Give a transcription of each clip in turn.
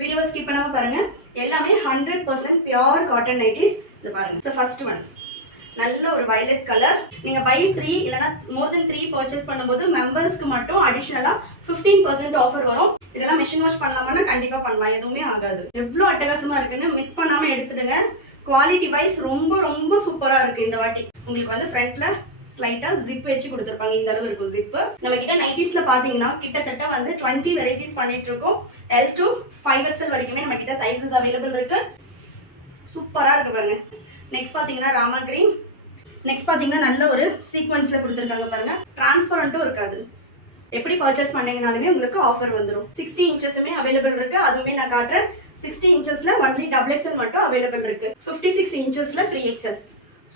வீடியோவை ஸ்கிப் பண்ணாமல் பாருங்கள். எல்லாமே 100% பியோர் காட்டன் நைட்டிஸ். இது பாருங்கள். ஸோ ஃபர்ஸ்ட் ஒன் நல்ல ஒரு வயலட் கலர். நீங்கள் பை 3 இல்லைனா மோர் தென் 3 பர்ச்சேஸ் பண்ணும்போது மெம்பர்ஸ்க்கு மட்டும் அடிஷ்னலாக 15% ஆஃபர் வரும். இதெல்லாம் மிஷின் வாஷ் பண்ணலாமான்னா கண்டிப்பாக பண்ணலாம், எதுவுமே ஆகாது. எவ்வளோ அட்டகாசமாக இருக்குன்னு மிஸ் பண்ணாமல் எடுத்துடுங்க. குவாலிட்டி வைஸ் ரொம்ப ரொம்ப சூப்பராக இருக்குது. இந்த வாட்டி உங்களுக்கு வந்து ஃப்ரண்ட்டில் ஸ்லைட்டா ஜிப் வச்சு கொடுத்துருப்பாங்க. இந்த அளவு இருக்கும் ஜிப். நம்ம கிட்ட நைட்டிஸ்ல பாத்தீங்கன்னா கிட்டத்தட்ட வந்து 20 வெரைட்டிஸ் பண்ணிட்டு இருக்கோம். L to 5XL வரைக்குமே நம்ம கிட்ட சைஸஸ் அவைலபிள் இருக்கு. சூப்பரா இருக்கு பாருங்க. நெக்ஸ்ட் பாத்தீங்கன்னா ராமா கிரீன். நெக்ஸ்ட் பாத்தீங்கன்னா நல்ல ஒரு சீக்வென்ஸ்ல கொடுத்துருக்காங்க பாருங்க. டிரான்ஸ்பரண்ட்டும் இருக்காது. எப்படி பர்ச்சேஸ் பண்ணீங்கனாலுமே உங்களுக்கு ஆஃபர் வந்துடும். 60 இன்ச்சஸுமே அவைலபிள் இருக்கு. அதுவுமே நான் காட்டுறேன். 60 இன்ச்சஸ்ல ஒன்லி XXL மட்டும் அவைலபிள் இருக்கு. 56 இன்ச்சஸ்ல 3XL.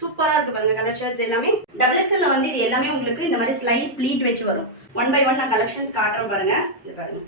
சூப்பரா இருக்கு பாருங்க. கலர் ஷர்ட்ஸ் எல்லாமே XXL வந்து இது எல்லாமே உங்களுக்கு இந்த மாதிரி ஸ்லைட் ப்ளீட் வச்சு வரும். 1 by 1 நான் கலெக்ஷன்ஸ் காட்டுறேன் பாருங்க. இது பாருங்க.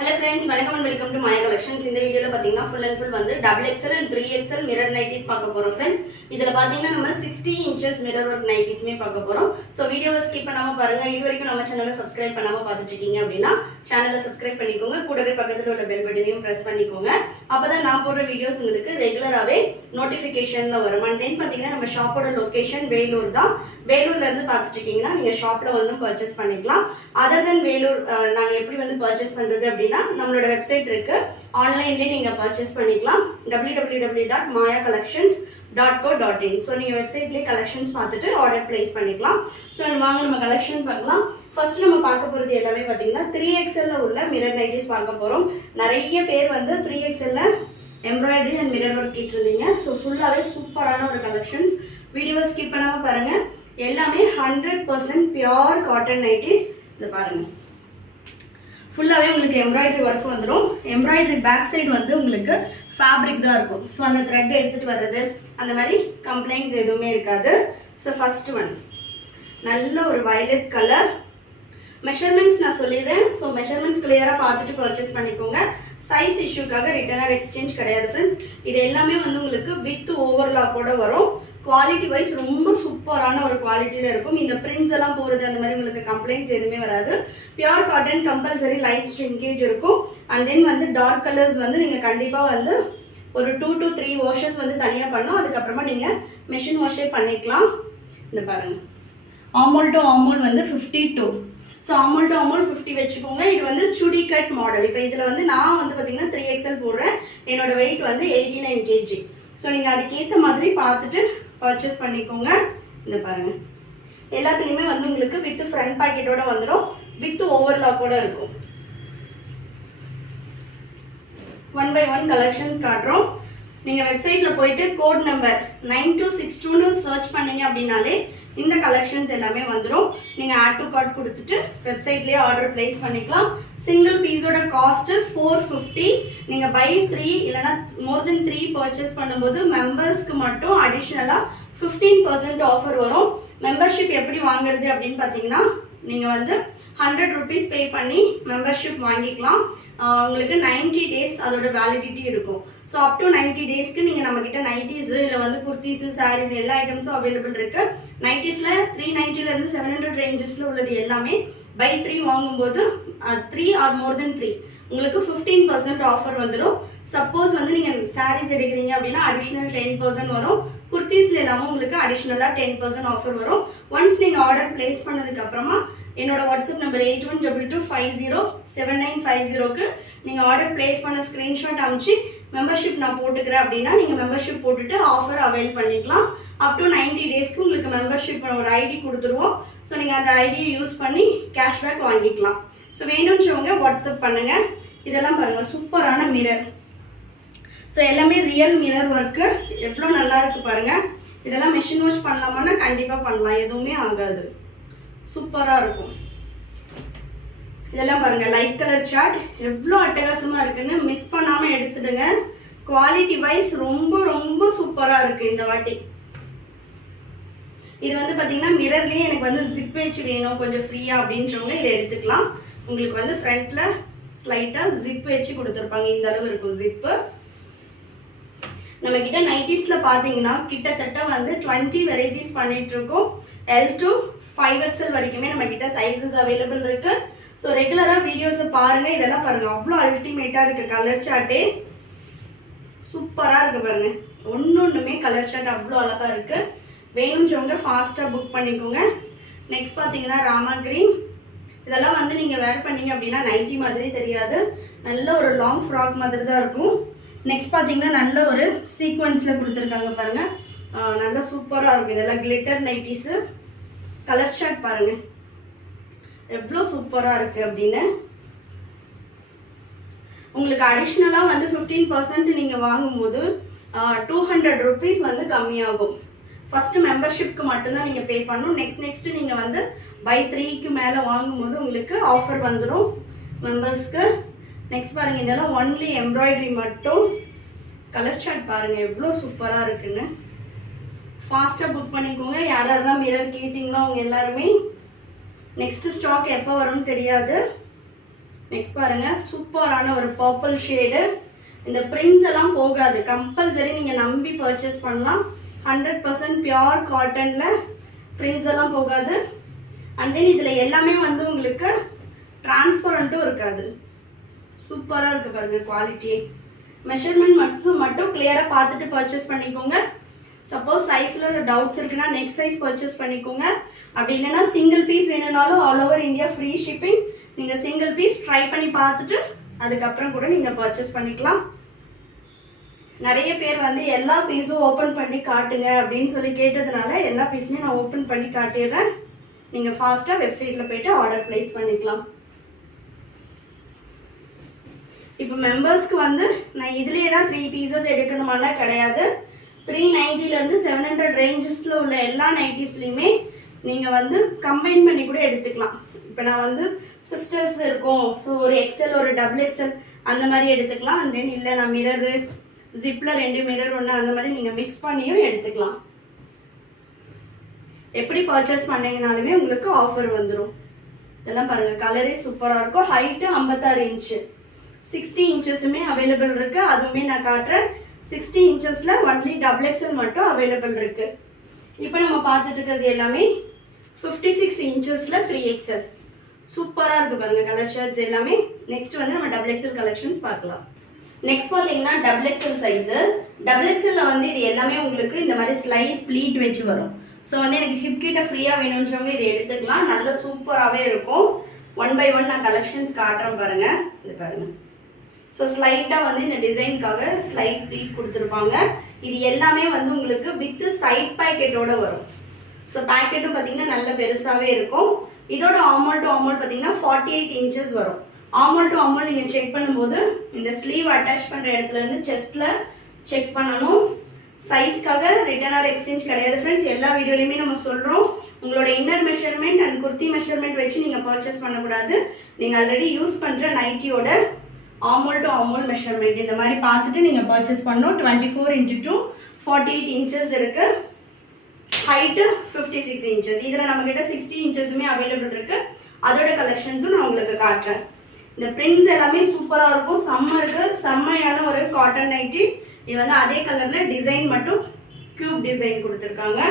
ஹலோ ஃப்ரெண்ட்ஸ், வணக்கம் and welcome to Maya collections. இந்த வீடியோவில் பார்த்தீங்கன்னா ஃபுல் அண்ட் ஃபுல் வந்து XXL and 3XL mirror nighties பார்க்க போகிறோம் ஃப்ரெண்ட்ஸ். இதில் பார்த்தீங்கன்னா நம்ம 60 இன்ச்சஸ் மிரர் ஒர்க் நைட்டிஸுமே பார்க்க போகிறோம். ஸோ வீடியோவை ஸ்கிப் பண்ணாமல் பாருங்கள். இது வரைக்கும் நம்ம சேனலை சப்ஸ்கிரைப் பண்ணாமல் பார்த்துட்டு இருக்கீங்க அப்படின்னா சேனலை சப்ஸ்கிரைப் பண்ணிக்கோங்க. கூடவே பக்கத்தில் உள்ள பெல் பட்டனையும் ப்ரெஸ் பண்ணிக்கோங்க. அப்போ தான் நான் போடுற வீடியோஸ் உங்களுக்கு ரெகுலராகவே நோட்டிஃபிகேஷனில் வரும். அண்ட் தென் பார்த்தீங்கன்னா நம்ம ஷாப்போட லொக்கேஷன் வேலூர் தான். வேலூர்லேருந்து பார்த்துட்டு இருக்கீங்கன்னா நீங்கள் ஷாப்பில் வந்து பர்ச்சேஸ் பண்ணிக்கலாம். அதர் தென் வேலூர் நாங்கள் எப்படி வந்து பர்ச்சேஸ் பண்ணுறது அப்படின்னா நம்மளோட வெப்சைட் இருக்கு. ஆன்லைன்லேயே நீங்கள் பர்ச்சேஸ் பண்ணிக்கலாம். www.mayacollections.co.in. ஸோ நீங்கள் வெப்சைட்லேயே கலெக்ஷன்ஸ் பார்த்துட்டு ஆர்டர் பிளேஸ் பண்ணிக்கலாம். ஸோ வாங்க நம்ம கலெக்ஷன் பார்க்கலாம். ஃபர்ஸ்ட் நம்ம பார்க்க போகிறது எல்லாமே பார்த்தீங்கன்னா 3XL உள்ள மிரர் நைட்டிஸ் பார்க்க போகிறோம். நிறைய பேர் வந்து 3XL embroidery and mirror work கேட்டிருந்தீங்க. ஸோ ஃபுல்லாகவே சூப்பரான ஒரு கலெக்ஷன்ஸ். வீடியோவை ஸ்கிப் பண்ணாமல் பாருங்கள். எல்லாமே 100% பியோர் காட்டன் நைட்டிஸ். இதை பாருங்கள். ஃபுல்லாகவே உங்களுக்கு எம்ப்ராய்டரி ஒர்க் வந்துடும். எம்ப்ராய்டரி பேக் சைடு வந்து உங்களுக்கு ஃபேப்ரிக் தான் இருக்கும். ஸோ அந்த த்ரெட் எடுத்துகிட்டு வர்றது அந்த மாதிரி கம்ப்ளைண்ட்ஸ் எதுவுமே இருக்காது. ஸோ ஃபர்ஸ்ட் ஒன் நல்ல ஒரு வயலட் கலர். மெஷர்மெண்ட்ஸ் நான் சொல்லிடுறேன். ஸோ மெஷர்மெண்ட்ஸ் கிளியராக பார்த்துட்டு பர்ச்சேஸ் பண்ணிக்கோங்க. சைஸ் இஷ்யூக்காக ரிட்டர்ன் ஆர் எக்ஸ்சேஞ்ச் கிடையாது ஃப்ரெண்ட்ஸ். இது எல்லாமே வந்து உங்களுக்கு வித் ஓவர்லாக்கோட வரும். குவாலிட்டி வைஸ் ரொம்ப சூப்பரான ஒரு குவாலிட்டியில் இருக்கும். இந்த பிரிண்ட்ஸ் எல்லாம் போகிறது அந்த மாதிரி உங்களுக்கு கம்ப்ளைண்ட்ஸ் எதுவுமே வராது. Pure cotton, compulsory light shrinkage இருக்கும். அண்ட் தென் வந்து டார்க் கலர்ஸ் வந்து நீங்கள் கண்டிப்பாக வந்து ஒரு 2 to 3 வாஷஸ் வந்து தனியாக பண்ணும். அதுக்கப்புறமா நீங்கள் மிஷின் வாஷே பண்ணிக்கலாம். இந்த பாருங்கள். ஆமூல் டு ஆமூல் வந்து 52. ஸோ ஆமூல் டு ஆமூல் 50 வச்சுக்கோங்க. இது வந்து சுடி கட் மாடல். இப்போ இதில் வந்து நான் வந்து பார்த்தீங்கன்னா 3XL போடுறேன். என்னோட வெயிட் வந்து 89 kg. ஸோ நீங்கள் அதுக்கேற்ற மாதிரி பார்த்துட்டு பர்ச்சேஸ் பண்ணிக்கோங்க. இந்த பாருங்கள். எல்லாத்துலேயுமே வந்து உங்களுக்கு வித் ஃப்ரண்ட் பாக்கெட்டோட வந்துடும். வித் ஓவர்லாக்கோட இருக்கும். 1 by 1 கலெக்ஷன்ஸ் காட்டுறோம். நீங்கள் வெப்சைட்டில் போயிட்டு கோட் நம்பர் 9262ன்னு சர்ச் பண்ணீங்க அப்படின்னாலே இந்த கலெக்ஷன்ஸ் எல்லாமே வந்துடும். நீங்கள் ஆட் டு கார்ட் கொடுத்துட்டு வெப்சைட்லேயே ஆர்டர் பிளேஸ் பண்ணிக்கலாம். சிங்கிள் பீஸோட காஸ்ட்டு 450. நீங்கள் பை 3 இல்லைனா மோர் தென் 3 பர்ச்சேஸ் பண்ணும்போது மெம்பர்ஸ்க்கு மட்டும் அடிஷ்னலாக 15% ஆஃபர் வரும். மெம்பர்ஷிப் எப்படி வாங்குறது அப்படின்னு பார்த்தீங்கன்னா நீங்கள் வந்து 100 rupees பே பண்ணி மெம்பர்ஷிப் வாங்கிக்கலாம். உங்களுக்கு 90 days அதோட வேலிடிட்டி இருக்கும். ஸோ அப் டு 90 daysக்கு நீங்கள் நம்மக்கிட்ட நைட்டிஸு இல்லை வந்து குர்த்திஸு, சாரீஸ் எல்லா ஐட்டம்ஸும் அவைலபிள் இருக்குது. நைட்டிஸில் 390லேருந்து 700 ரேஞ்சஸில் உள்ளது எல்லாமே பை 3 வாங்கும்போது 3 ஆர் மோர் தென் 3 உங்களுக்கு 15% ஆஃபர் வந்துடும். சப்போஸ் வந்து நீங்கள் சாரீஸ் எடுக்கிறீங்க அப்படின்னா அடிஷ்னல் 10% வரும். குர்த்திஸில் எல்லாமே உங்களுக்கு அடிஷ்னலாக 10% ஆஃபர் வரும். ஒன்ஸ் நீங்கள் ஆர்டர் பிளேஸ் பண்ணதுக்கப்புறமா என்னோட வாட்ஸ்அப் நம்பர் 8122507950க்கு நீங்கள் ஆர்டர் பிளேஸ் பண்ண ஸ்க்ரீன்ஷாட் அனுப்பிச்சு மெம்பர்ஷிப் நான் போட்டுக்கிறேன் அப்படின்னா நீங்கள் மெம்பர்ஷிப் போட்டுட்டு ஆஃபர் அவைல் பண்ணிக்கலாம். அப் டு 90 daysக்கு உங்களுக்கு மெம்பர்ஷிப் ஒரு ஐடி கொடுத்துருவோம். ஸோ நீங்கள் அந்த ஐடியை யூஸ் பண்ணி கேஷ்பேக் வாங்கிக்கலாம். ஸோ வேணும்ன்றவங்க வாட்ஸ்அப் பண்ணுங்கள். இதெல்லாம் பாருங்கள், சூப்பரான மிரர். ஸோ எல்லாமே ரியல் மிரர் ஒர்க்கு. எவ்வளோ நல்லா இருக்குது பாருங்கள். இதெல்லாம் மிஷின் வாஷ் பண்ணலாமான்னா கண்டிப்பாக பண்ணலாம், எதுவுமே ஆகாது. சூப்பராக இருக்கும். இதெல்லாம் பாருங்கள், லைட் கலர் சார்ட் எவ்வளோ அட்டகாசமாக இருக்குன்னு மிஸ் பண்ணாமல் எடுத்துடுங்க. குவாலிட்டி வைஸ் ரொம்ப ரொம்ப சூப்பராக இருக்குது இந்த வாட்டி. இது வந்து பார்த்தீங்கன்னா மிரர்லேயே எனக்கு வந்து ஜிப் வச்சு வேணும் கொஞ்சம் ஃப்ரீயாக அப்படின்றவங்க இதை எடுத்துக்கலாம். உங்களுக்கு வந்து ஃப்ரண்ட்டில் ஸ்லைட்டாக ஜிப் வச்சு கொடுத்துருப்பாங்க. இந்த அளவு இருக்கும் ஜிப்பு. நம்ம கிட்ட நைட்டிஸில் பார்த்தீங்கன்னா கிட்டத்தட்ட வந்து 20 வெரைட்டிஸ் பண்ணிட்டு இருக்கோம். L to 5XL வரைக்குமே நம்ம கிட்ட சைஸஸ் அவைலபிள் இருக்கு. ஸோ ரெகுலராக வீடியோஸை பாருங்கள். இதெல்லாம் பாருங்கள், அவ்வளோ அல்டிமேட்டாக இருக்குது. கலர் சார்ட்டே சூப்பராக இருக்குது பாருங்கள். ஒன்றுமே கலர் சார்ட் அவ்வளோ அழகாக இருக்குது. வேணுன்றவங்க ஃபாஸ்ட்டாக புக் பண்ணிக்கோங்க. நெக்ஸ்ட் பார்த்தீங்கன்னா ராமா கிரீன். இதெல்லாம் வந்து நீங்கள் வேர் பண்ணீங்க அப்படின்னா நைட்டி மாதிரி தெரியாது, நல்ல ஒரு லாங் ஃப்ராக் மாதிரி தான் இருக்கும். நெக்ஸ்ட் பார்த்தீங்கன்னா நல்ல ஒரு சீக்வன்ஸில் கொடுத்துருக்காங்க பாருங்கள், நல்லா சூப்பராக இருக்கும். இதெல்லாம் கிளிட்டர் நைட்டிஸு. கலர் சார்ட் பாருங்கள் எவ்வளோ சூப்பராக இருக்குது அப்படின்னு. உங்களுக்கு அடிஷ்னலாக வந்து 15% நீங்கள் வாங்கும்போது 200 rupees வந்து கம்மியாகும். ஃபஸ்ட்டு மெம்பர்ஷிப்க்கு மட்டும்தான் நீங்கள் பே பண்ணணும். நெக்ஸ்ட்டு நீங்கள் வந்து பை 3க்கு மேலே வாங்கும்போது உங்களுக்கு ஆஃபர் வந்துடும் மெம்பர்ஸ்க்கு. நெக்ஸ்ட் பாருங்கள், இதெல்லாம் ஒன்லி எம்ப்ராய்டரி மட்டும். கலர் சார்ட் பாருங்கள் எவ்வளோ சூப்பராக இருக்குன்னு. ஃபாஸ்ட்டாக புக் பண்ணிக்கோங்க. யாரெல்லாம் மிரர் கேட்டிங்களோ அவங்க எல்லாருமே. நெக்ஸ்ட்டு ஸ்டாக் எப்போ வரும்னு தெரியாது. நெக்ஸ்ட் பாருங்கள், சூப்பரான ஒரு பர்பிள் ஷேடு. இந்த பிரிண்ட்ஸ் எல்லாம் போகாது, கம்பல்சரி நீங்கள் நம்பி பர்ச்சேஸ் பண்ணலாம். 100% பியோர் காட்டனில் பிரிண்ட்ஸ் எல்லாம் போகாது. அண்ட் தென் இதில் எல்லாமே வந்து உங்களுக்கு டிரான்ஸ்பரண்ட்டும் இருக்காது. சூப்பராக இருக்குது பாருங்கள் குவாலிட்டி. மெஷர்மெண்ட் மட்டும் கிளியராக பார்த்துட்டு பர்ச்சேஸ் பண்ணிக்கோங்க. சப்போஸ் சைஸில் ஒரு டவுட்ஸ் இருக்குன்னா நெக்ஸ்ட் சைஸ் பர்ச்சேஸ் பண்ணிக்கோங்க. அப்படி இல்லைன்னா சிங்கிள் பீஸ் வேணும்னாலும் all over India free shipping. நீங்கள் சிங்கிள் பீஸ் ட்ரை பண்ணி பார்த்துட்டு அதுக்கப்புறம் கூட நீங்கள் பர்ச்சேஸ் பண்ணிக்கலாம். நிறைய பேர் வந்து எல்லா பீஸும் ஓப்பன் பண்ணி காட்டுங்க அப்படின்னு சொல்லி கேட்டதுனால எல்லா பீஸுமே நான் ஓப்பன் பண்ணி காட்டிடுறேன். நீங்கள் ஃபாஸ்ட்டாக வெப்சைட்டில் போய்ட்டு ஆர்டர் ப்ளேஸ் பண்ணிக்கலாம். இப்போ மெம்பர்ஸ்க்கு வந்து நான் இதுலேயே தான் 3 pieces எடுக்கணுமானா கிடையாது. 390 700 ரேஞ்சஸில் உள்ள எல்லா நைட்டிஸ்லையுமே நீங்கள் வந்து கம்பைன் பண்ணி கூட எடுத்துக்கலாம். இப்போ நான் வந்து சிஸ்டர்ஸ் இருக்கும், ஸோ ஒரு எக்ஸல் ஒரு XXL அந்த மாதிரி எடுத்துக்கலாம். அண்ட் தென் இல்லை நான் மிரரு ஜிப்பில் 2 மிரர் ஒன்று அந்த மாதிரி நீங்கள் மிக்ஸ் பண்ணியும் எடுத்துக்கலாம். எப்படி பர்ச்சேஸ் பண்ணிங்கனாலுமே உங்களுக்கு ஆஃபர் வந்துடும். இதெல்லாம் பாருங்கள் கலரே சூப்பராக இருக்கும். ஹைட்டு 56 இன்ச்சு, 60 இன்ச்சஸுமே அவைலபிள் இருக்குது. அதுவுமே நான் காட்டுறேன். 60 இன்ச்சஸில் ஒன்லி XXL மட்டும் அவைலபிள் இருக்குது. இப்போ நம்ம பார்த்துட்டு இருக்கிறது எல்லாமே 56 இன்ச்சஸில் 3XL. சூப்பராக இருக்குது பாருங்கள் கலர் ஷர்ட்ஸ் எல்லாமே. நெக்ஸ்ட் வந்து நம்ம XXL கலெக்ஷன்ஸ் பார்க்கலாம். நெக்ஸ்ட் பார்த்தீங்கன்னா XXL சைஸு. XXL வந்து இது எல்லாமே உங்களுக்கு இந்த மாதிரி ஸ்லைட் ப்ளீட் வச்சு வரும். ஸோ வந்து எனக்கு ஹிப் கிட்ட ஃப்ரீயாக வேணுன்றவங்க இதை எடுத்துக்கலாம். நல்ல சூப்பராகவே இருக்கும். 1 by 1 நான் கலெக்ஷன்ஸ் காட்டுறேன் பாருங்கள். இது பாருங்கள். ஸோ ஸ்லைட்டாக வந்து இந்த டிசைனுக்காக ஸ்லைட் ப்ளீட் கொடுத்துருப்பாங்க. இது எல்லாமே வந்து உங்களுக்கு வித் சைட் பேக்கெட்டோடு வரும். ஸோ பேக்கெட்டும் பார்த்தீங்கன்னா நல்ல பெருசாகவே இருக்கும். இதோட ஆர்மல் டு ஆர்மல் பார்த்தீங்கன்னா 48 இன்ச்சஸ் வரும். ஆர்மல் டு ஆர்மல் நீங்கள் செக் பண்ணும்போது இந்த ஸ்லீவ் அட்டாச் பண்ணுற இடத்துலேருந்து செஸ்ட்டில் செக் பண்ணணும். சைஸ்க்காக ரிட்டர்ன் ஆர் எக்ஸ்சேஞ்ச் கிடையாது ஃப்ரெண்ட்ஸ். எல்லா வீடியோலையுமே நம்ம சொல்கிறோம், உங்களோட inner measurement and kurti measurement வச்சு நீங்கள் பர்ச்சேஸ் பண்ணக்கூடாது. நீங்கள் ஆல்ரெடி யூஸ் பண்ணுற நைட்டியோட ஆர்மல் டு ஆர்மல் மெஷர்மெண்ட் இந்த மாதிரி பார்த்துட்டு நீங்கள் பர்ச்சேஸ் பண்ணணும். 24 into 2 48 இன்ச்சஸ் இருக்குது. Height 56 inches. இதில் நம்மக்கிட்ட 60 இன்ச்சஸுமே அவைலபிள் இருக்குது. அதோட கலெக்ஷன்ஸும் நான் உங்களுக்கு காட்டுறேன். இந்த பிரிண்ட்ஸ் எல்லாமே சூப்பராக இருக்கும். சம்மருக்கு செம்மையான ஒரு காட்டன் நைட்டி. இது வந்து அதே கலரில் டிசைன் மட்டும் க்யூப் டிசைன் கொடுத்துருக்காங்க.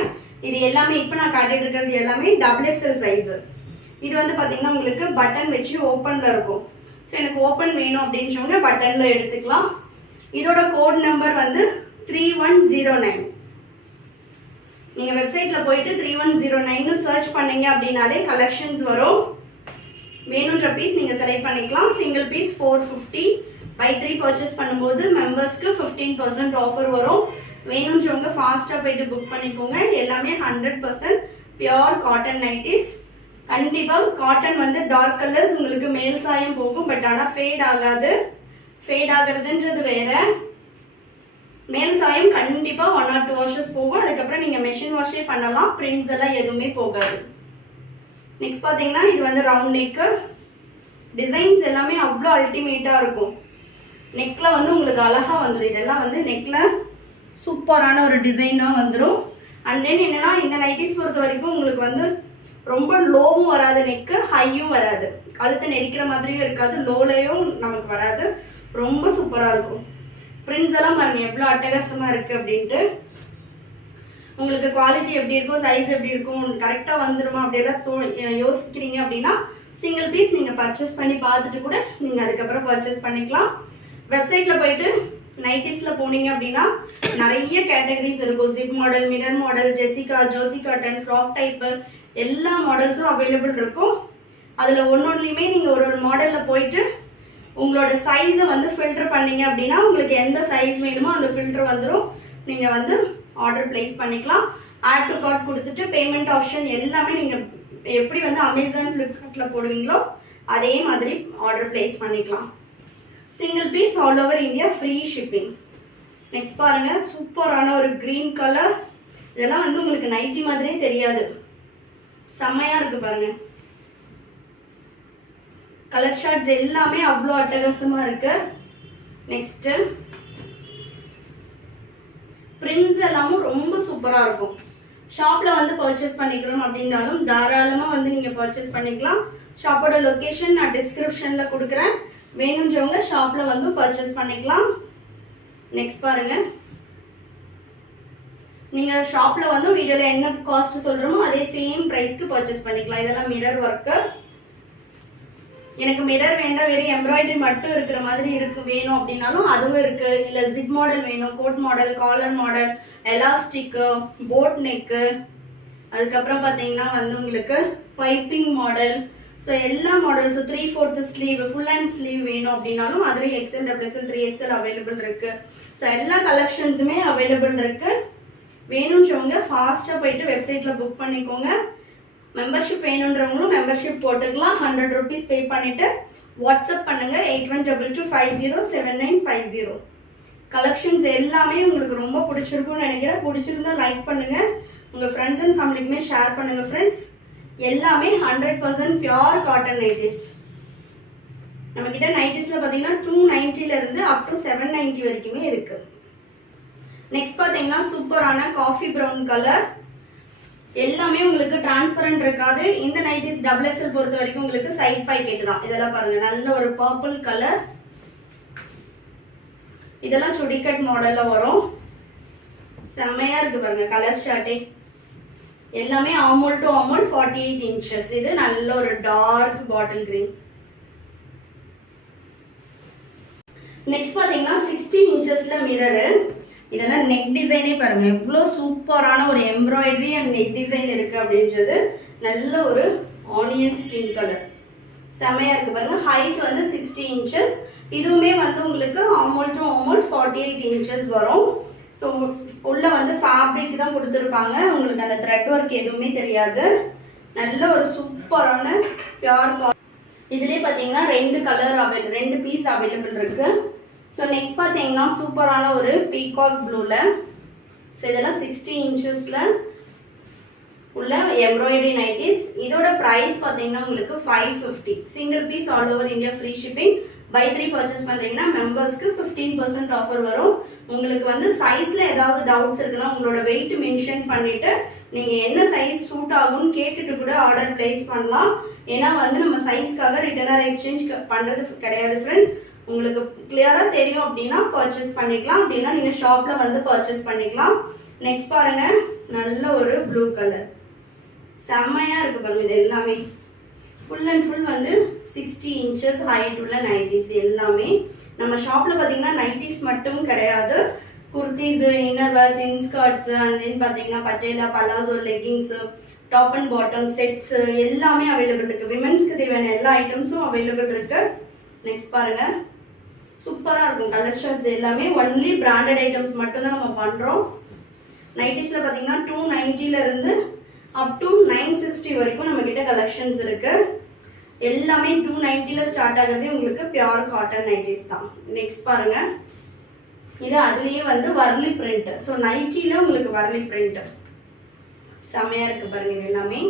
இது எல்லாமே இப்போ நான் காட்டிட்டு இருக்கிறது எல்லாமே XXL சைஸு. இது வந்து பார்த்திங்கன்னா உங்களுக்கு பட்டன் வச்சு ஓப்பனில் இருக்கும். ஸோ எனக்கு ஓப்பன் வேணும் அப்படின்னு சொன்னால் பட்டனில் எடுத்துக்கலாம். இதோட கோட் நம்பர் வந்து 3109. நீங்கள் வெப்சைட்டில் போயிட்டு 3109 சர்ச் பண்ணீங்க அப்படின்னாலே கலெக்ஷன்ஸ் வரும். வேணுன்ற பீஸ் நீங்கள் செலக்ட் பண்ணிக்கலாம். Single piece 450. பை 3 பர்ச்சேஸ் பண்ணும்போது மெம்பர்ஸ்க்கு 15% ஆஃபர் வரும். வேணுன்றவங்க ஃபாஸ்ட்டாக போயிட்டு புக் பண்ணிக்கோங்க. எல்லாமே 100% பியோர் காட்டன் நைட்டிஸ். கண்டிப்பாக காட்டன் வந்து டார்க் கலர்ஸ் உங்களுக்கு மேல் சாயம் போகும், பட் ஆனால் ஃபேட் ஆகாது. ஃபேட் ஆகிறதுன்றது வேறு. மேல் சாயம் கண்டிப்பாக 1 or 2 washes போகும். அதுக்கப்புறம் நீங்கள் மெஷின் வாஷே பண்ணலாம். பிரிண்ட்ஸ் எல்லாம் எதுவுமே போகாது. நெக்ஸ்ட் பார்த்தீங்கன்னா இது வந்து ரவுண்ட் நெக்கு. டிசைன்ஸ் எல்லாமே அவ்வளோ அல்டிமேட்டாக இருக்கும். நெக்கில் வந்து உங்களுக்கு அழகாக வந்துடும். இதெல்லாம் வந்து நெக்கில் சூப்பரான ஒரு டிசைனாக வந்துடும். அண்ட் தென் என்னென்னா இந்த நைட்டிஸ் பொறுத்த வரைக்கும் உங்களுக்கு வந்து ரொம்ப லோவும் வராது, நெக்கு ஹையும் வராது, கழுத்தை நெரிக்கிற மாதிரியும் இருக்காது, லோலையும் நமக்கு வராது. ரொம்ப சூப்பராக இருக்கும். பிரிண்ட்ஸ் எல்லாம் பாருங்கள் எவ்வளோ அட்டகாசமாக இருக்குது அப்படின்ட்டு. உங்களுக்கு குவாலிட்டி எப்படி இருக்கும், சைஸ் எப்படி இருக்கும், கரெக்டாக வந்துடுமா அப்படியெல்லாம் யோசிக்கிறீங்க அப்படின்னா சிங்கிள் பீஸ் நீங்கள் பர்ச்சேஸ் பண்ணி பார்த்துட்டு கூட நீங்கள் அதுக்கப்புறம் பர்ச்சேஸ் பண்ணிக்கலாம். வெப்சைட்டில் போயிட்டு நைட்டிஸில் போனீங்க அப்படின்னா நிறைய கேட்டகரிஸ் இருக்கும். Zip model, mirror model, Jessica, Jyothi cotton, frock type எல்லா மாடல்ஸும் அவைலபிள் இருக்கும். அதில் ஒன்னொன்றுலையுமே நீங்கள் ஒரு மாடலில் போயிட்டு உங்களோட சைஸை வந்து ஃபில்டர் பண்ணீங்க அப்படின்னா உங்களுக்கு எந்த சைஸ் வேணுமோ அந்த ஃபில்டர் வந்துடும். நீங்கள் வந்து ஆர்டர் ப்ளேஸ் பண்ணிக்கலாம். ஆட் டு கார்ட் கொடுத்துட்டு பேமெண்ட் ஆப்ஷன் எல்லாமே நீங்கள் எப்படி வந்து அமேசான், ஃப்ளிப்கார்ட்டில் போடுவீங்களோ அதே மாதிரி ஆர்டர் ப்ளேஸ் பண்ணிக்கலாம். Single piece all over India free shipping. Next பாருங்கள், சூப்பரான ஒரு க்ரீன் கலர். இதெல்லாம் வந்து உங்களுக்கு நைட்டி மாதிரியே தெரியாது, செம்மையாக இருக்குது பாருங்கள். கலர் ஷார்ட்ஸ் எல்லாமே அவ்வளோ அட்டகாசமாக இருக்குது. நெக்ஸ்ட்டு பிரிண்ட்ஸ் எல்லாமும் ரொம்ப சூப்பராக இருக்கும். ஷாப்பில் வந்து பர்ச்சேஸ் பண்ணிக்கிறோம் அப்படின்னாலும் தாராளமாக வந்து நீங்கள் பர்ச்சேஸ் பண்ணிக்கலாம். ஷாப்போட லொக்கேஷன் நான் டிஸ்கிரிப்ஷனில் கொடுக்குறேன், வேணுன்றவங்க ஷாப்பில் வந்து பர்ச்சேஸ் பண்ணிக்கலாம். நெக்ஸ்ட் பாருங்கள், நீங்கள் ஷாப்பில் வந்து வீடியோவில் என்ன காஸ்ட் சொல்கிறோமோ அதே சேம் ப்ரைஸ்க்கு பர்ச்சேஸ் பண்ணிக்கலாம். இதெல்லாம் மிரர் ஒர்க்கு. எனக்கு மிரர் வேண்டாம், வெறும் எம்ப்ராய்டரி மட்டும் இருக்கிற மாதிரி வேணும் அப்படின்னாலும் அதுவும் இருக்குது. இல்லை ஜிப் மாடல் வேணும், coat model, collar model, elastic, boat neck, அதுக்கப்புறம் பார்த்தீங்கன்னா வந்து உங்களுக்கு பைப்பிங் மாடல். ஸோ எல்லா மாடல்ஸும் 3/4 ஸ்லீவ், ஃபுல் ஹேண்ட் ஸ்லீவ் வேணும் அப்படின்னாலும் அதில் எக்ஸ்எல், XXL, 3XL அவைலபிள் இருக்குது. ஸோ எல்லா கலெக்ஷன்ஸுமே அவைலபிள் இருக்குது. வேணுன்றவங்க ஃபாஸ்ட்டாக போயிட்டு வெப்சைட்டில் புக் பண்ணிக்கோங்க. மெம்பர்ஷிப் வேணுன்றவங்களும் மெம்பர்ஷிப் போட்டுக்கலாம். 100 ருபீஸ் பே பண்ணிவிட்டு வாட்ஸ்அப் பண்ணுங்கள் 8122507950. கலெக்ஷன்ஸ் எல்லாமே உங்களுக்கு ரொம்ப பிடிச்சிருக்கும்னு நினைக்கிறேன். பிடிச்சிருந்தா லைக் பண்ணுங்கள், உங்கள் ஃப்ரெண்ட்ஸ் அண்ட் ஃபேமிலிக்குமே ஷேர் பண்ணுங்கள். ஃப்ரெண்ட்ஸ், எல்லாமே 100% பியூர் காட்டன் நைட்டிஸ். நம்மக்கிட்ட நைட்டிஸில் பார்த்தீங்கன்னா 290 அப் டு 790 வரைக்குமே இருக்குது. நெக்ஸ்ட் பார்த்தீங்கன்னா சூப்பரான காஃபி ப்ரௌன் கலர். எல்லாமே உங்களுக்கு டிரான்ஸ்பரண்ட் இருக்காது. இந்த நைட்டிஸ் XXL பொறுத்த வரைக்கும் உங்களுக்கு சைட் பாக்கெட் தான். இதெல்லாம் பாருங்க, நல்ல ஒரு பர்பிள் கலர். இதெல்லாம் சுடிகட் மாடல்ல வரும், செம்மையா இருக்கு பாருங்க. கலர் ஷார்ட்டே எல்லாமே ஆமோல் டு ஆமோல் 48 இன்ச்சஸ். இது நல்ல ஒரு டார்க் பாட்டில் கிரீன். நெக்ஸ்ட் பாத்தீங்கன்னா 16 இன்ச்சஸ்ல மிரரு. இதெல்லாம் நெக் டிசைனே பாருங்க, எவ்வளோ சூப்பரான ஒரு எம்ப்ராய்டரி அண்ட் நெக் டிசைன் இருக்கு அப்படின்றது. நல்ல ஒரு ஆனியன் ஸ்கின் கலர், செமையா இருக்கு பாருங்க. ஹைட் வந்து 60 இன்ச்சஸ். இதுவுமே வந்து உங்களுக்கு ஆமோல் டு ஆமோல் 48 இன்ச்சஸ் வரும். ஸோ உள்ள வந்து ஃபேப்ரிக் தான் கொடுத்துருப்பாங்க, உங்களுக்கு அந்த த்ரெட் ஒர்க் எதுவுமே தெரியாது. நல்ல ஒரு சூப்பரான பியூர் காட்டன். இதுலேயே பார்த்தீங்கன்னா 2 கலர் அவைலபிள், 2 பீஸ் அவைலபிள் இருக்கு. ஸோ நெக்ஸ்ட் பார்த்தீங்கன்னா சூப்பரான ஒரு பீகாக் ப்ளூவில். ஸோ இதெல்லாம் 60 இன்ச்சஸில் உள்ள எம்ப்ராய்டரி நைட்டிஸ். இதோட ப்ரைஸ் பார்த்தீங்கன்னா உங்களுக்கு 550. Single piece all over India free shipping. Buy 3 purchase பண்ணுறீங்கன்னா மெம்பர்ஸ்க்கு 15% ஆஃபர் வரும். உங்களுக்கு வந்து சைஸில் ஏதாவது டவுட்ஸ் இருக்குன்னா உங்களோட வெயிட் மென்ஷன் பண்ணிவிட்டு நீங்கள் என்ன சைஸ் சூட் ஆகும்னு கேட்டுட்டு கூட ஆர்டர் ப்ளேஸ் பண்ணலாம். ஏன்னா வந்து நம்ம சைஸ்க்காக ரிட்டர்ன் ஆர் எக்ஸ்சேஞ்ச் பண்ணுறது கிடையாது ஃப்ரெண்ட்ஸ். உங்களுக்கு கிளியராக தெரியும் அப்படின்னா பர்ச்சேஸ் பண்ணிக்கலாம், அப்படின்னா நீங்கள் ஷாப்பில் வந்து பர்ச்சேஸ் பண்ணிக்கலாம். நெக்ஸ்ட் பாருங்கள், நல்ல ஒரு ப்ளூ கலர், செம்மையாக இருக்குது பாருங்கள். இது எல்லாமே ஃபுல் அண்ட் ஃபுல் வந்து 60 இன்ச்சஸ் ஹைட் உள்ள நைட்டிஸ். எல்லாமே நம்ம ஷாப்பில் பார்த்தீங்கன்னா நைட்டிஸ் மட்டும் கிடையாது, kurtis, inner wears, inskirts, and then பார்த்தீங்கன்னா patiala, palazzo, leggings, top and bottom sets எல்லாமே அவைலபிள் இருக்குது. விமென்ஸ்க்கு தேவையான எல்லா ஐட்டம்ஸும் அவைலபிள் இருக்குது. நெக்ஸ்ட் பாருங்கள், சூப்பராக இருக்கும். கலர் ஷர்ட்ஸ் எல்லாமே ஒன்லி பிராண்டட் ஐட்டம்ஸ் மட்டும்தான் நம்ம பண்ணுறோம். நைட்டிஸில் பார்த்தீங்கன்னா 290 அப் டு 960 வரைக்கும் நம்மக்கிட்ட கலெக்ஷன்ஸ் இருக்குது. எல்லாமே 290 ஸ்டார்ட் ஆகுறதே உங்களுக்கு பியூர் காட்டன் நைட்டிஸ் தான். நெக்ஸ்ட் பாருங்கள், இது அதுலேயே வந்து வர்லி பிரிண்ட். ஸோ நைட்டியில் உங்களுக்கு வர்லி பிரிண்ட் செம்மையாக இருக்குது பாருங்கள். இது எல்லாமே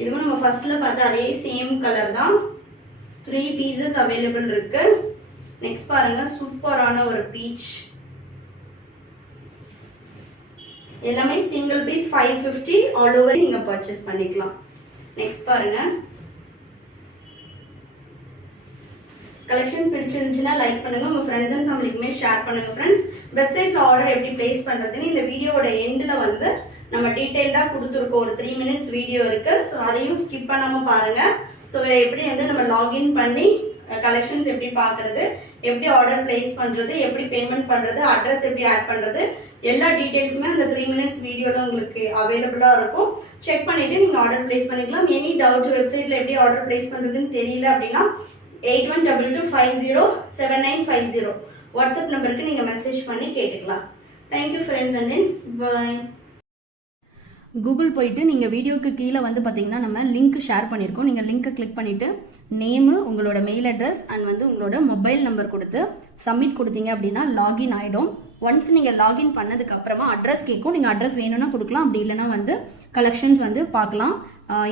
இதுவும் நம்ம ஃபர்ஸ்ட்டில் பார்த்து அதே சேம் கலர் தான். 3 பீசஸ் அவைலபிள் இருக்கு. நெக்ஸ்ட் பாருங்க, சூப்பரான ஒரு பீச். எல்லாமே சிங்கிள் பீஸ் 550 ஆல் ஓவர் நீங்க பர்ச்சேஸ் பண்ணிக்கலாம். நெக்ஸ்ட் பாருங்க, கலெக்ஷன்ஸ் பிடிச்சிருந்துச்சுன்னா லைக் பண்ணுங்க, உங்க ஃப்ரெண்ட்ஸ் அண்ட் ஃபேமிலிக்குமே ஷேர் பண்ணுங்க. ஃப்ரெண்ட்ஸ், வெப்சைட்ல ஆர்டர் எப்படி பிளேஸ் பண்றதுன்னு இந்த வீடியோவோட எண்டில் வந்து நம்ம டீட்டெயில்டாக கொடுத்துருக்கோம். ஒரு 3 minutes வீடியோ இருக்குது. ஸோ அதையும் ஸ்கிப் பண்ணாமல் பாருங்கள். ஸோ எப்படி வந்து நம்ம லாகின் பண்ணி கலெக்ஷன்ஸ் எப்படி பார்க்குறது, எப்படி ஆர்டர் பிளேஸ் பண்ணுறது, எப்படி பேமெண்ட் பண்ணுறது, அட்ரஸ் எப்படி ஆட் பண்ணுறது, எல்லா டீட்டெயில்ஸுமே அந்த 3 minutes வீடியோவில் உங்களுக்கு அவைலபிளாக இருக்கும். செக் பண்ணிவிட்டு நீங்கள் ஆர்டர் பிளேஸ் பண்ணிக்கலாம். எனி டவுட் வெப்சைட்டில் எப்படி ஆர்டர் பிளேஸ் பண்ணுறதுன்னு தெரியல அப்படின்னா 8122507950 வாட்ஸ்அப் நம்பருக்கு நீங்கள் மெசேஜ் பண்ணி கேட்டுக்கலாம். Thank you friends and then bye. Google போயிட்டு நீங்கள் வீடியோக்கு கீழே வந்து பார்த்தீங்கன்னா நம்ம லிங்க் ஷேர் பண்ணியிருக்கோம். நீங்கள் லிங்க்கை கிளிக் பண்ணிவிட்டு நேமு, உங்களோட மெயில் அட்ரஸ் அண்ட் வந்து உங்களோட மொபைல் நம்பர் கொடுத்து சப்மிட் கொடுத்தீங்க அப்படின்னா லாகின் ஆகிடும். ஒன்ஸ் நீங்கள் லாகின் பண்ணதுக்கப்புறமா அட்ரஸ் கேட்கும். நீங்கள் அட்ரஸ் வேணும்னா கொடுக்கலாம், அப்படி இல்லைனா வந்து கலெக்ஷன்ஸ் வந்து பார்க்கலாம்.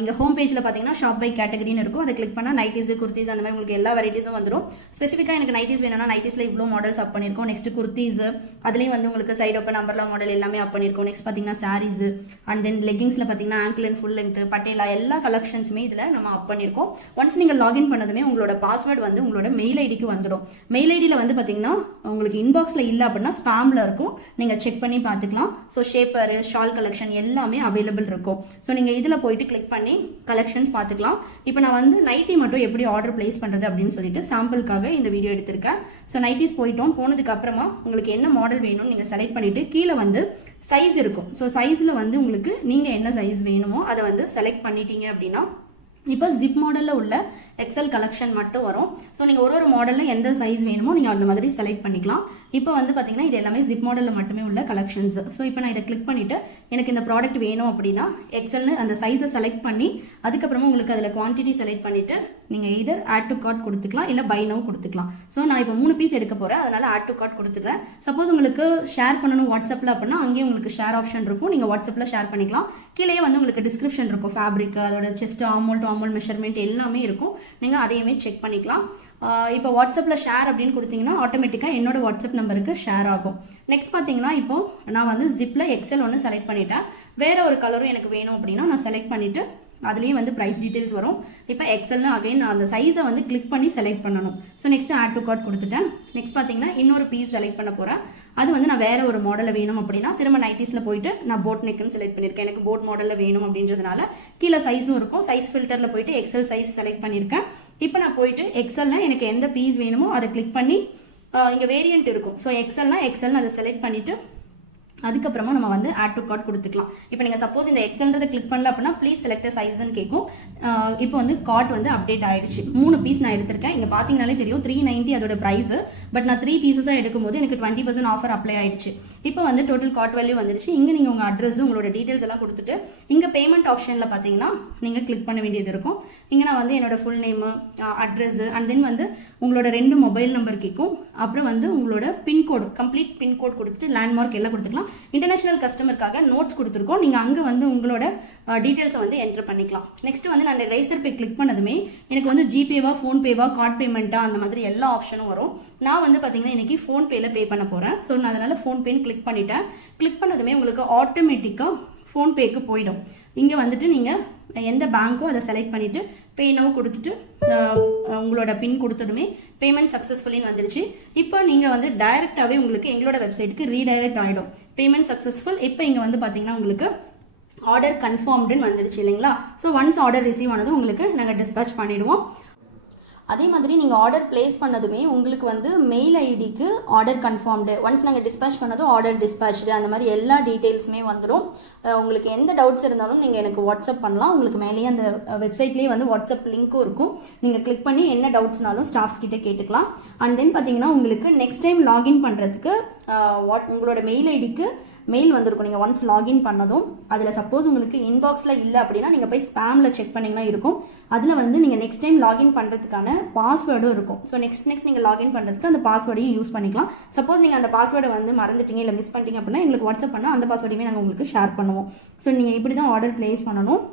இங்கே ஹோம் பேஜில் பார்த்தீங்கன்னா ஷாப் பை கேட்டகரின்னு இருக்கும். அதை கிளிக் பண்ணால் நைட்டிஸு, குர்த்திஸ் அந்த மாதிரி உங்களுக்கு எல்லா வெரைட்டிஸும் வந்துடும். ஸ்பெசிஃபிக்காக எனக்கு நைட்டிஸ் வேணும்னா நைட்டிஸில் இவ்வளோ மாடல்ஸ் அப் பண்ணியிருக்கோம். நெக்ஸ்ட் குர்த்திஸு, அதுலேயும் வந்து உங்களுக்கு சைட் ஓப்பன் அம்பர்லா மாடல் எல்லாமே அப் பண்ணியிருக்கோம். நெக்ஸ்ட் பார்த்தீங்கன்னா சாரீஸு அண்ட் தென் லெகிங்ஸில் பார்த்தீங்கன்னா angle and full length, patella எல்லா கலெக்ஷன்ஸுமே இதில் நம்ம அப் பண்ணியிருக்கோம். ஒன்ஸ் நீங்கள் லாகின் பண்ணதுமே உங்களோட பாஸ்வேர்டு வந்து உங்களோட மெயில் ஐடிக்கு வந்துடும். மெயில் ஐடியில் வந்து பார்த்தீங்கன்னா உங்களுக்கு இன்பாக்ஸில் இல்லை அப்படின்னா ஸ்பாமில் இருக்கும். நீங்கள் செக் பண்ணி பார்த்துக்கலாம். ஸோ ஷேப்பர், ஷால் கலெக்ஷன் எல்லாமே அவைலபிள் இருக்கும். ஸோ நீங்கள் இதில் போயிட்டு கிளிக் பண்ணி கலெக்ஷன்ஸ் பார்த்துக்கலாம். இப்போ நான் வந்து நைட்டி மட்டும் எப்படி ஆர்டர் பிளேஸ் பண்ணுறது அப்படின்னு சொல்லிட்டு சாம்பிளுக்காக இந்த வீடியோ எடுத்திருக்கேன். ஸோ நைட்டிஸ் போனதுக்கு அப்புறமா உங்களுக்கு என்ன மாடல் வேணும்னு நீங்கள் செலக்ட் பண்ணிவிட்டு கீழே வந்து சைஸ் இருக்கும். ஸோ சைஸில் வந்து உங்களுக்கு நீங்கள் என்ன சைஸ் வேணுமோ அதை வந்து செலக்ட் பண்ணிட்டீங்க அப்படின்னா இப்போ ஜிப் மாடலில் உள்ள எக்ஸல் கலெக்ஷன் மட்டும் வரும். ஸோ நீங்கள் ஒரு மாடலில் எந்த சைஸ் வேணுமோ நீங்கள் அந்த மாதிரி செலக்ட் பண்ணிக்கலாம். இப்போ வந்து பார்த்தீங்கன்னா இது எல்லாமே ஜிப் மாடலில் மட்டுமே உள்ள கலெக்ஷன்ஸ். ஸோ இப்போ நான் இதை கிளிக் பண்ணிவிட்டு எனக்கு இந்த ப்ராடக்ட் வேணும் அப்படின்னா எக்ஸல்னு அந்த சைஸை செலக்ட் பண்ணி அதுக்கப்புறமா உங்களுக்கு அதில் குவான்டிட்டி செலக்ட் பண்ணிவிட்டு நீங்கள் இதர் ஆட் டு கார்ட் கொடுத்துக்கலாம், இல்லை பை நவ் கொடுத்துக்கலாம். ஸோ நான் இப்போ 3 பீஸ் எடுக்க போகிறேன், அதனால் ஆட் டு கார்ட் கொடுத்துக்கிறேன். சப்போஸ் உங்களுக்கு ஷேர் பண்ணணும் வாட்ஸ்அப்பில் அப்படின்னா அங்கேயும் உங்களுக்கு ஷேர் ஆப்ஷன் இருக்கும். நீங்கள் வாட்ஸ்அப்பில் ஷேர் பண்ணிக்கலாம். கீழே வந்து உங்களுக்கு டிஸ்கிரிப்ஷன் இருக்கும். ஃபேப்ரிக், அதோட செஸ்ட், ஆமோல் டு ஆமோல் மெஷர்மெண்ட் எல்லாமே இருக்கும். நீங்கள் அதையுமே செக் பண்ணிக்கலாம். இப்போ வாட்ஸ்அப்பில் ஷேர் அப்படின்னு கொடுத்தீங்கன்னா ஆட்டோமேட்டிக்காக என்னோட வாட்ஸ்அப் நம்பருக்கு ஷேர் ஆகும். நெக்ஸ்ட் பார்த்தீங்கன்னா இப்போ நான் வந்து ஜிப்பில் எக்ஸல் ஒன்று செலக்ட் பண்ணிட்டேன். வேறு ஒரு கலரும் எனக்கு வேணும் அப்படின்னா நான் செலக்ட் பண்ணிவிட்டு அதுலேயே வந்து ப்ரைஸ் டீட்டெயில்ஸ் வரும். இப்போ எக்ஸல்னு அகைன் நான் அந்த சைஸை வந்து கிளிக் பண்ணி செலக்ட் பண்ணணும். So next add to cart கொடுத்துட்டேன். நெக்ஸ்ட் பார்த்தீங்கன்னா இன்னொரு பீஸ் செலக்ட் பண்ண போகிறேன். அது வந்து நான் வேறு ஒரு மாடலில் வேணும் அப்படின்னா திரும்ப நைட்டிஸில் போயிட்டு நான் போட் நெக்குன்னு செலக்ட் பண்ணியிருக்கேன். எனக்கு போட் மாடலில் வேணும் அப்படின்றதுனால கீழே சைஸும் இருக்கும். சைஸ் ஃபில்டரில் போயிட்டு எக்ஸல் சைஸ் செலக்ட் பண்ணியிருக்கேன். இப்போ நான் போயிட்டு எக்ஸலில் எனக்கு எந்த பீஸ் வேணுமோ அதை கிளிக் பண்ணி இங்கே வேரியன்ட் இருக்கும். ஸோ எக்ஸல்னு அதை செலக்ட் பண்ணிவிட்டு அதுக்கப்புறமா நம்ம வந்து ஆட் டு கார்ட் கொடுத்துக்கலாம். இப்போ நீங்கள் சப்போஸ் இந்த எக்ஸல்ன்றதை கிளிக் பண்ணல அப்படின்னா ப்ளீஸ் செலக்ட் சைஸ்ன்னு கேட்கும். இப்போ வந்து கார்ட் வந்து அப்டேட் ஆகிடுச்சு. 3 பீஸ் நான் எடுத்திருக்கேன். இங்கே பார்த்தீங்கனாலே தெரியும் 390 அதோட ப்ரைஸு. பட் நான் 3 பீஸஸாக எடுக்கும்போது எனக்கு 20% ஆஃபர் அப்ளை ஆகிடுச்சு. இப்போ வந்து டோட்டல் கார்ட் வேல்யூ வந்துடுச்சு. இங்கே நீங்கள் உங்கள் அட்ரஸ், உங்களோட டீட்டெயில்ஸ் எல்லாம் கொடுத்துட்டு இங்கே பேமெண்ட் ஆப்ஷனில் பார்த்தீங்கன்னா நீங்கள் கிளிக் பண்ண வேண்டியது இருக்கும். இங்கே நான் வந்து என்னோட full name, address and then வந்து உங்களோட 2 மொபைல் நம்பர் கேட்கும். அப்புறம் வந்து உங்களோட பின்கோடு, கம்ப்ளீட் பின்கோட் கொடுத்துட்டு லேண்ட்மார்க் எல்லாம் கொடுத்துக்கலாம். இன்டர்நேஷனல் கஸ்டமருக்காக நோட்ஸ் கொடுத்துருக்கோம். நீங்கள் அங்கே வந்து உங்களோட டீட்டெயில்ஸை வந்து என்டர் பண்ணிக்கலாம். நெக்ஸ்ட் வந்து நான் ரைசர் பே கிளிக் பண்ணதுமே எனக்கு வந்து ஜிபேவா, ஃபோன்பேவா, கார்ட் பேமெண்ட்டா அந்த மாதிரி எல்லா ஆப்ஷனும் வரும். நான் வந்து பார்த்தீங்கன்னா இன்றைக்கி ஃபோன்பேயில் பே பண்ண போகிறேன். ஸோ நான் அதனால் ஃபோன்பேன்னு கிளிக் பண்ணிட்டேன். கிளிக் பண்ணதுமே உங்களுக்கு ஆட்டோமேட்டிக்காக ஃபோன்பேக்கு போயிடும். இங்கே வந்துட்டு நீங்கள் எந்த பேங்க்கோ அதை செலக்ட் பண்ணிவிட்டு பே நவ் கொடுத்துட்டு உங்களோட பின் கொடுத்ததுமே பேமெண்ட் சக்ஸஸ்ஃபுல்லின்னு வந்துடுச்சு. இப்போ நீங்கள் வந்து டைரெக்டாகவே உங்களுக்கு எங்களோட வெப்சைட்டுக்கு ரீடைரக்ட் ஆகிடும். Payment successful. இப்போ இங்கே வந்து பார்த்தீங்கன்னா உங்களுக்கு ஆர்டர் கன்ஃபார்ம்டுன்னு வந்துடுச்சு இல்லைங்களா? ஸோ ஒன்ஸ் ஆர்டர் ரிசீவ் ஆனதும் உங்களுக்கு நாங்கள் டிஸ்பேச் பண்ணிவிடுவோம். அதே மாதிரி நீங்கள் ஆர்டர் பிளேஸ் பண்ணதுமே உங்களுக்கு வந்து மெயில் ஐடிக்கு ஆர்டர் கன்ஃபார்ம்டு, ஒன்ஸ் நாங்கள் டிஸ்பேச் பண்ணதும் ஆர்டர் டிஸ்பேச்டு, அந்த மாதிரி எல்லா டீட்டெயில்ஸுமே வந்துடும். உங்களுக்கு எந்த டவுட்ஸ் இருந்தாலும் நீங்கள் எனக்கு வாட்ஸ்அப் பண்ணலாம். உங்களுக்கு மேலேயே அந்த வெப்சைட்லேயே வந்து வாட்ஸ்அப் லிங்க்கும் இருக்கும். நீங்கள் கிளிக் பண்ணி என்ன டவுட்ஸ்னாலும் ஸ்டாஃப்ஸ் கிட்டே கேட்டுக்கலாம். அண்ட் தென் பார்த்தீங்கன்னா உங்களுக்கு நெக்ஸ்ட் டைம் லாகின் பண்ணுறதுக்கு உங்களோட மெயில் ஐடிக்கு மெயில் வந்திருக்கும். நீங்கள் ஒன்ஸ் லாகின் பண்ணதும் அதில் சப்போஸ் உங்களுக்கு இன்பாக்ஸில் இல்லை அப்படின்னா நீங்கள் போய் ஸ்பேமில் செக் பண்ணிங்கன்னா இருக்கும். அதில் வந்து நீங்கள் நெக்ஸ்ட் டைம் லாகின் பண்ணுறதுக்கான பாஸ்வேர்டும் இருக்கும். ஸோ நெக்ஸ்ட் நீங்கள் லாகின் பண்ணுறதுக்கு அந்த பாஸ்வேர்டையும் யூஸ் பண்ணிக்கலாம். சப்போஸ் நீங்கள் அந்த பாஸ்வேர்டை வந்து மறந்துட்டீங்க இல்லை மிஸ் பண்ணிட்டீங்க அப்படின்னா எங்களுக்கு வாட்ஸ்அப் பண்ணால் அந்த பாஸ்வேர்டையுமே நாங்கள் உங்களுக்கு ஷேர் பண்ணுவோம். ஸோ நீங்கள் இப்படி தான் ஆர்டர் பிளேஸ் பண்ணணும்.